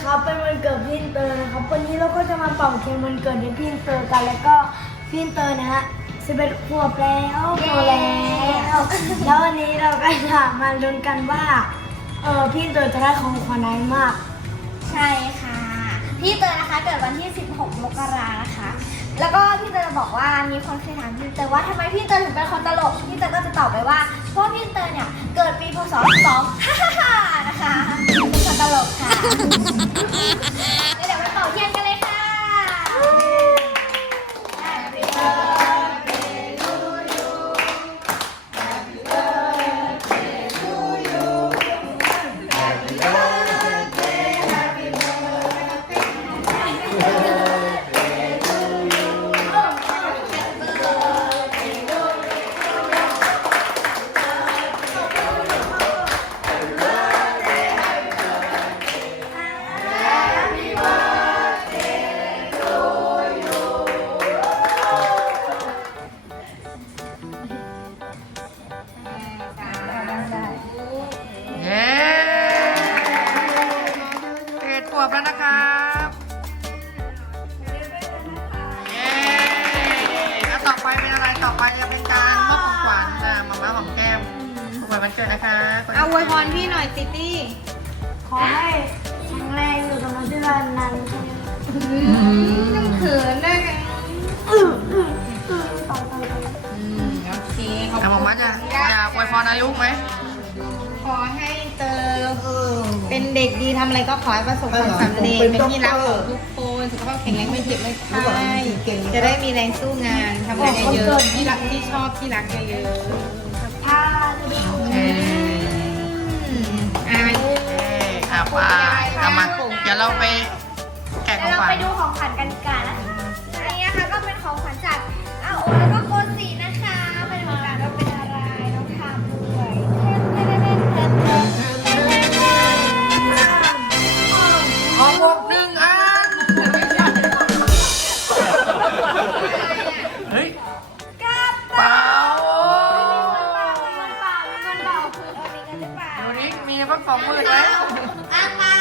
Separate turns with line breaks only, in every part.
ครับเป็นวันเกิดพี่เตอร์นะครับวันนี้เราก็จะมาเป่าเค้กวันเกิดให้พี่เตอร์กันแล้วก็พี่เตอร์นะฮะ11 ขวบแล้วโตแล้วแล้ววันนี้เราก็จะมาลุ้นกันว่าพี่เตอร์จะได้ของขวัญอะไรมาก
ใช่ค่ะพี่เตอร์นะคะเกิดวันที่16 มกรานะคะ แล้วก็พี่เตอร์บอกว่ามีคนเคยถามพี่เตอร์ว่าทำไมพี่เตอร์ถึงเป็นคนตลกพี่เตอร์ก็จะตอบไปว่าเพราะพี่เตอร์เนี่ยเกิดปีพศ2นะคะเป็นคนตลกค่ะเดี๋ยวไปเป่าเทียนกันเลยค่ะ Happy birthday to you Happy birthday to you Happy birthday Happy
เย้11 ขวบแล้วนะครับเย้แล้วต่อไปเป็นอะไรต่อไปจะเป็นการมอบของขวัญหม่าของแก้มของขวัญวันเกิดนะคะ
เอาอวยพรพี่หน่อยติตี้
ขอให้แข็งแรงอยู่กับเราที่นานๆค่ะ
น้ำเขินได้ไง
ต่อ
โอเคขอบ
หม่า
คุณ
มาจะอวยพรนะลูกไหม
ขอให้เตอเป็นเด็กดีทำอะไรก็ขอให้ประสบความสำเร็จเป็นที่รักของทุกคนสุขภาพแข็งแรงไม่เจ็บไม่ไข้จะได้มีแรงสู้งานทำงานเยอะๆที่รักที่ชอบที่รักเยอะ
ถ้าจะได้ของ
เย้
ๆอ่า
ไปเอามาเดี๋ยวเราไปแกะข
เดี๋
อย ง
วเรา
ขวั
ไป
ญ
ดูของขวัญกันกันนะคะอันนี้นะคะก็เป็นของขวัญจากอาโอแล้วก็โกสีนะคะไปดูกันว่าเป็นอะไรน้องทำด้วย
ของหมวก1 อันเฮ้ย
กระ
เปล่า
เป๋า
ดูนี่มีพัก20,000ไหม
อ่างเปล่า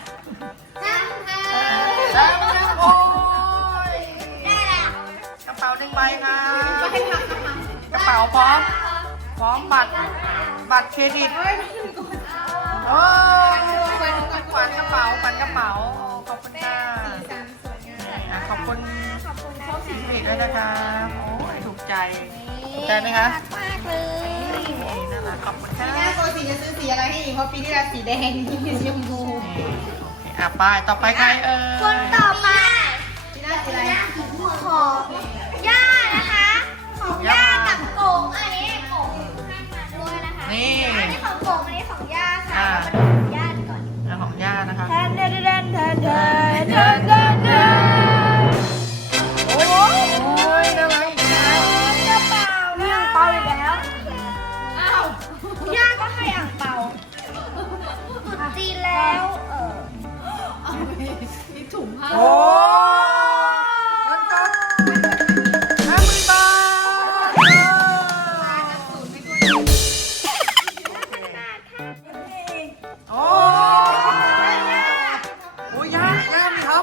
โอ้ย
ได้แล้ว
กระเป๋า1 ใบค่ะกระเป๋าพร้อมบัตรเครดิตโอ้ยขวัญกระเป๋าขอบคุณค่ะขอบคุณโชคสิริวิทย์ด้วยนะคะโอ้ยถูกใจไหมคะ
มากเลย
น่ารักขอบคุณค่ะ
หน้าโกสีจะซื้อสีอะไรให้อีกเพราะปีที่แล้วสีแดงที่สีชมพู
ไปต่อไปใคร
คนต่อไป
ที่หน้าสีอะไร
ของย่านะคะของย่ากับโกงอันนี้โกงให้มาด้วยนะคะอันนี้ของโกงอันนี้ของย่าค่ะมาดูของย่าก่อน
ของย่านะคะ
แทน
โอ้ยน่ารักอีกแล้ว
กระเป๋า
นี่ยังเป่าอีกแล้ว
อ้าวย่าก็ให้อ่างเปาตุดจีนแล้ว
โอ้เงินสด50,000 บาทโอ้ยย่ามีท็อป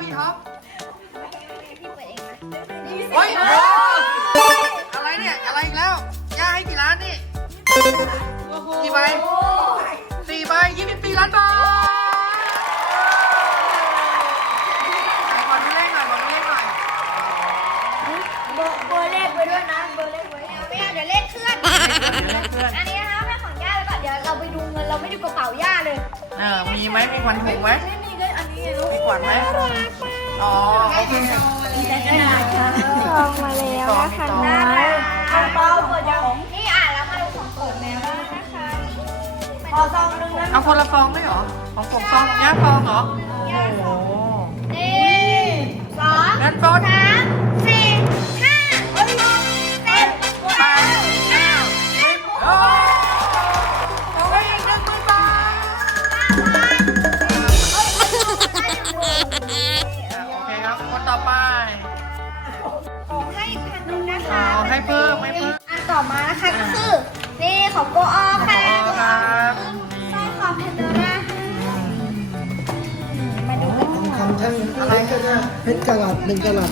พี่เปิดเองนะ
เฮ้ยอะไรเนี่ยอะไรอีกแล้วย่าให้กี่ล้านนี่กี่ใบ4 ใบ24 ล้านบาทขอดูเลขหน่อย
เบอร์เลขไว้ด้วยนะเบอร์เลขไว้
ไม่เอาเดี๋ยวเลขเคลื่อนอันนี้นะคะเป็นของย่าแล้วก็เดี๋ยวเราไปดูเงินเราไม่ดูกระเป๋าย่าเลย
มีไหมมีขวัญถุงไหม
ไม่มีเลยอันนี้ลูก
มีขวัญไหมอ๋อโอเค
ซองมาแล้วนะคะ
น่า
น้อ
รั
ย
ก
อ่างเปาเปิดยัง
นี่แล้วมาดูของเปิดแล้วนะคะ
ขอซองนึงนะ
เอาคนละฟองไม่เหรอของผมฟองย่าฟองเหรอ
ย่า
โอ้
สอง
โห
1 2
เงินสด
3 4 5 6 7 8 9 10
โอ้เอาไปอีก10,000 บาทโอเคครับ คนต่อไป
ของให้1,000นะคะ
ให้เพิ่มไม่เพิ่ม
อันต่อมานะคะก็คือนี่ของโกออค่ะ
ครับ
สร้อยคอแพนโดร่ามาดู
อะไร
เพชรกะลัด1 กะลัด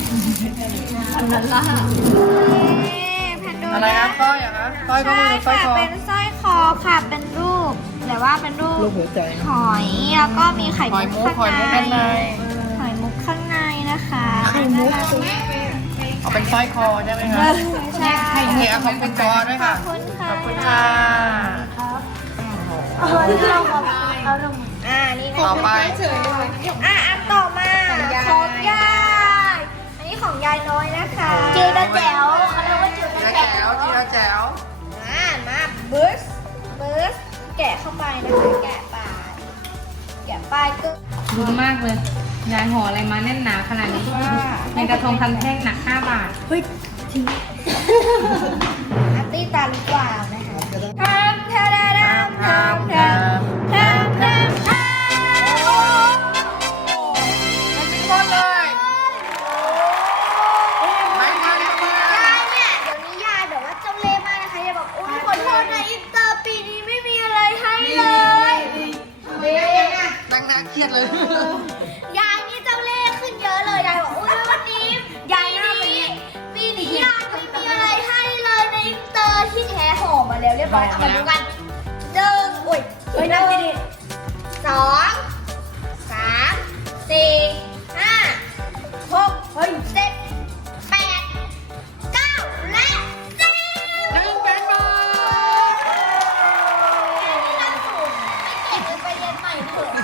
อะไรครับสร้อยเหรอครับสร้อยข้อมือหรือสร้อยคอ
เป็นสร้อยคอค่ะเป็นรูปแต่ว่าเป็นรู
รู
ป
ปหัวใจ
หอยแล้วก็มีไข่
หอยมุ
มุ
ก
ก
หอยมุกด้านใน
หอยมุกข้างในนะคะไข่
มุก
เอาเป็นสร้อยคอใช่ไหมคะ
ใช่
โอเคเอาของเป็นคอด้วย
ขอ
ค่ะ
บคุณค่ะ
ขอบคุณค่ะ
เราขอเอาลง
นี่นะ
ต่อไป
อันต่อมาของยายอันนี้ของยายน้อยนะคะ
จิวดาแจ๋วเขาเรียกว่าจิวดา
แจ๋
แจ๋ว
วจีราแจ๋ว
มาเบิร์สแกะเข้าไปนะคะแกะไปก็
ลุ้นมากเลย ยายห่ออะไรมาแน่นหนาขนาดนี้ในกระทงทำแท่งหนัก5 บาท
เฮ้ยจริง
อาร์ตี้ตาลูกวาวนะคะ
ทำทำทำไม่เป็นคนเลยไม่มาเลยมา
ยายเนี่ยเดี๋ยวนี้ยายแบบว่าเจ้าเล่ห์มากนะคะยายบอกอุ้ยขอโทษนะอินเตอร์ปีนี้ไม่มีอะไรให้เลย
ดังนั้นเครียดเลย
ยายนี่เจ้าเล่ห์ขึ้นเยอะเลยยายบอกอุ้ยวันนี้ยายปีนี้ยายไม่มีอะไรให้เลยในอินเตอร์ที่แท้ห่อมาแล้วเรียบร้อยเอามาดูกัน1อุ้ย
เฮ้ยนั่งดี
2 3 4 5 6
เฮ้ย
7 8 9 และ 10
1,000 บาท
ไม่เก็บเลยไปเรียนใหม่เถอะ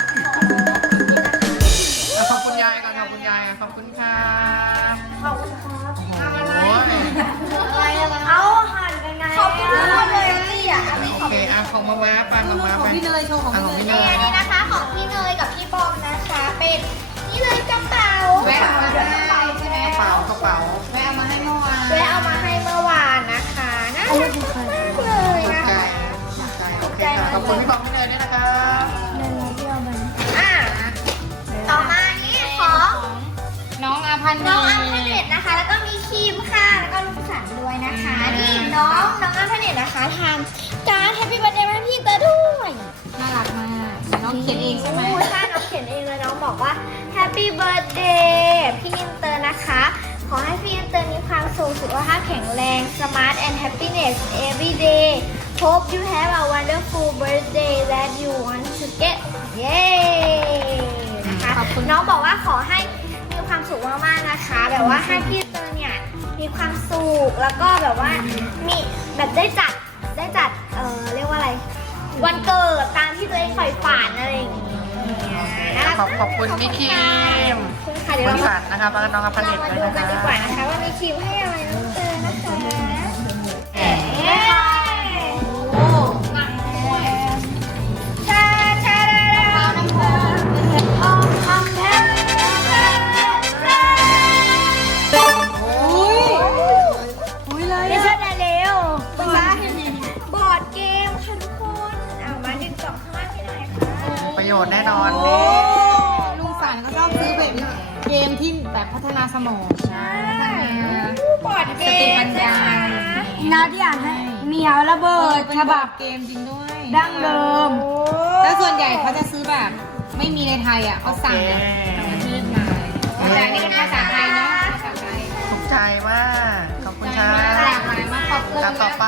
ขอบคุณยายก่อนขอบคุณยายขอบคุณค่ะ
ขอบคุณครับ
ทำอะไร
เอาหั่นกันไง
ขอบคุณทุกคนเลยพี่อ่ะอันนี้
โอ
ขอบ
เค
คุณ
อ่ะของมาม้าปันมาม้าไปของพี่เนยโชว์ของพี่เนย
อันนี้นะคะของพี่เนยกับพี่บอมนะคะ เป็นนี่เลยกระเป๋า
แวะเอามาให้ใช่ไหม
กระเป๋ากระเป๋า
แวะเอามาให้เมื่อวาน
แวะเอามาให้เมื่อวานนะคะน่ารักมากเลย
ถูก
นะ
ใจ
คะ
ถูกใจโอเคค่ะขอบคุณพี่บอมพี่เนยด้วยนะครับ
เดินมาเที่ยวมัน
อ่ะต่อมานี้ของ
น้องอาพันธ์
น้องอัมพเนตนะคะ แล้วก็มีครีมค่ะ แล้วก็ลูกสันด้วยนะคะ นี่น้องอัมพเนตนะคะทำการ์ดแฮปปี้เบิร์ดเดย์ให้พี่เตอร์ด้วย
น่ารักมาก น้องเขียนเองใช่ไหม
โอ้ใช่น้องเขียนเองเลยน้องบอกว่า Happy Birthday พี่อินเตอร์นะคะ ขอให้พี่อินเตอร์มีความสุขสุขภาพแข็งแรง Smart and happiness every day Hope you have a wonderful birthday that you want to get เย้นะคะ
ขอบคุณ
น้องบอกว่าขอให้มีความสุขมากๆนะคะ แบบว่าให้พี่อินเตอร์เนี่ยมีความสุขแล้วก็แบบว่ามีแบบได้จัดเรียกว่าอะไร วันเกิดตามที่ตัวเองใฝ่ฝันอะไรอย่างเงี้ยน่ารักมาก
ขอบคุณพี่ครีม
ขอบคุณค่ะ
คุ
เดี๋ยว
ณ
เรา
สันนะครับแล้วก็น้องอภัน
เรา
เนต
มา
ด้วย
ดู
นะ
กันดีก
คะ
ว่านะคะว่ามีครีมให้อะไรน้องเตอนะคะโอ้หนักเลยชาชาดาดาทองคำแท่ง
อุ้ยเลยไม่ใช่แต่เร็ว
บอร์ดเกมค่ะทุกคนเอามาดึงกล่องข้างล่างให้หน่อยค่ะ
ประโยชน์แน่นอน
ลุงสันก็ชอบซื้อแบบเกมที่แบบพัฒนาสมองพัฒนา
บอร์ดเก
สติ
ม
ปัญญา
นาที่อ่านให้เหมียวระเบิด
เป็น
ฉ
แบ
บั
บบ เกมจริงด้วย
ดั้งเดิม
แล้วส่วนใหญ่เขาจะซื้อแบบ ไม่มีในไทยอ่ะเขาสั่งแบบต่างประเทศมาแต่อันนี่เป็นภาษาไทยเนาะภาษาไทย
ถูกใจมาก ขอบคุณค่ะ
หลากหลายมากขอบคุณ
ลำต่อไป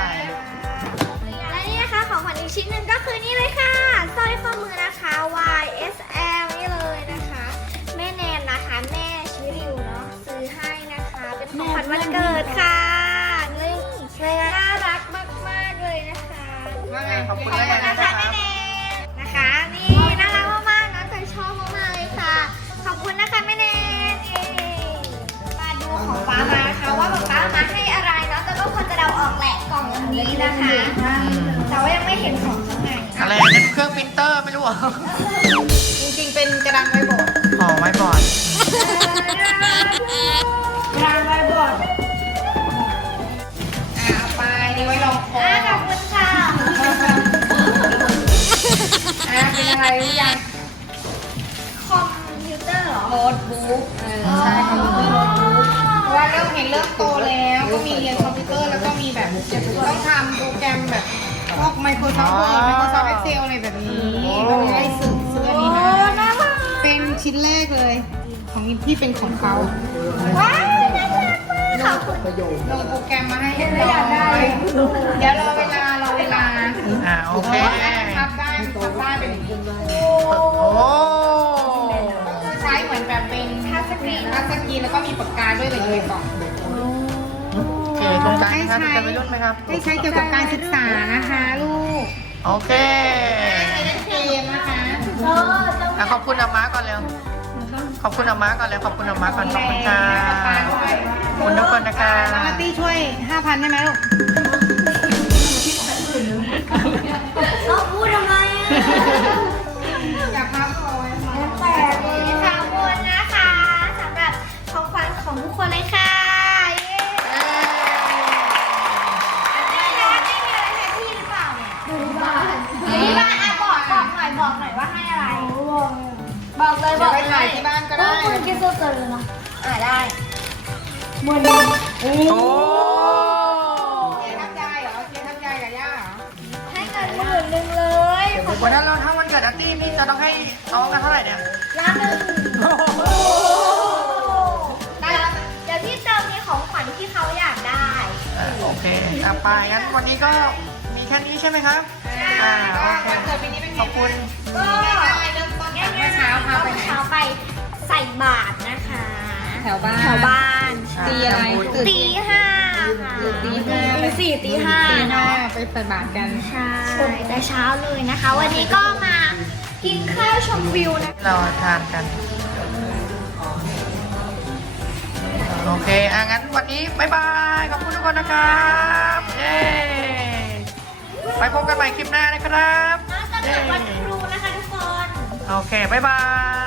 และนี่นะคะของขวัญอีกชิ้นหนึ่งก็คือนี่เลยค่ะสร้อยข้อมือนะคะ YSL นี่เลยนะคะ แม่แนนนะคะ แม่ชิริวเนาะซื้อให้นะคะ เป็นของขวัญวันเกิดค่ะนี่น่ารักมากๆเลยนะคะ
ว่าไงขอบคุณ
ขอบ
แม่
คุณ
นะ
นะคะ
คะ
แม่แนนนะคะ นี่น่ารักมากๆนะเตยชอบมากๆเลยค่ะ ขอบคุณนะคะแม่แนนเย้มาดูของป๊ามานะคะว่าป๊ามาให้อะไรเนาะแต่ก็พอจะเดาออกแหละกล่องอันนี้นะคะ แต่ว่ายังไม่เห็นของข้างใน
อะไรนั่นเครื่องปรินเตอร์ไม่รู้เหรอ
จริงๆเป็นกระดานไว้บอร์ด
ห่อไว้ก่อน
รางไว้บอด
เอาไปนี่ไว้ลองคอ
ขอบคุณค่ะ
เป็นอะไรหรือยัง
คอมพิวเตอร์เหรอ
โน้ตบุ๊กใช่คอมพิวเตอร์โน้ตบุ๊กเพราะว่าเริ่มโตแล้วก็มีเรียนคอมพิวเตอร์แล้วก็มีแบบต้องทำโปรแกรมแบบพวก Microsoft Word Microsoft Excel อะไรแบบนี้ก็เลยได้ซื้ออันนี้มาเป็นชิ้นแรกเลย ของที่เป็นของเขา
ว้าวน่ารักมากขอบคุณ
ประโยชน์
ลงโปรแกรมมาให้เรียบร้อยเดี๋ยวรอเวลา
โอเค
พับได้เป็นอย่างนี้
โอ้
ก็คือใช้เหมือนแบบเป็นทัชสกรีนแล้วก็มีปากกาด้วยแบบเลยกล่อง
โอเคตรงกลางนะครับจะไปรุ่นไหมครับ
ให้ใช้เกี่ยวกับการศึกษานะคะลูก
โอเค
ใช้เล่นเกมนะคะ
ขอบคุณอาม้าก่อนเร็ว ขอบคุณอาม้าก่อนเร็ว ขอบคุณอาม้าก่อน ขอบคุณค่ะขอบคุณทุกคนนะคะ
น้องอาร์ตี้ช่วย 5,000ได้ไหมลูก
เอาพูดทำไมอ่ะ
อยากพับเอาไว้
แต่เลย
ขอบคุณนะคะสำหรับของขวัญของทุกคนเลยค่ะเย้นี่นะนี่มีอะไรแทนที่หรือเปล่าเนี่ยนี่มาอ่ะบอกหน่อยว่าให้อะไร บอกเลย
เดี๋ยวไปถ่ายที่บ้านก็ได้
คุณคิดว่าเจอนะ
ได้
มวน
โอ้
เกียร์ทับยายเหรอเกียร์ทับยายกับย่าเหรอ
ให้เงิน10,000เลย
วันนั้นเราถ้าวันเกิดอาร์ตี้พี่จะต้องให้น้องกันเท่าไหร่เนี่ย
ล้านหนึ่งเดี๋ยวพี่เติมมีของขวัญที่เขาอยากได้
โอเคไปงั้นวันนี้ก็มีแค่นี้ใช่ไหมครับ โอเค
วันเกิดปีนี้เป็นไง
ขอบคุณ
ก็
ง่ายๆเริ่มต้นจากเมื่อเช้าพาไปไหน
เช้าไปใส่บาตรนะคะ
แถวบ้าน
แถวบ้าน
ตีอะไรตื่น
ตีห้าค่ะ
ตีห้า
ตีสี่ตีห้า
ตีห้า
เนาะ
ไปใส่บาตรกัน
ใช่แต่เช้าเลยนะคะ วันนี้ก็มากินข้าวชมวิวนะ
เราทานกัน โอเคงั้นวันนี้บ๊ายบาย ขอบคุณทุกคนนะครับ เย้ ไปพบกันใหม่คลิปหน้านะครับ
น่าจะเป็นวันครูนะคะทุกคน
โอเค บ๊ายบาย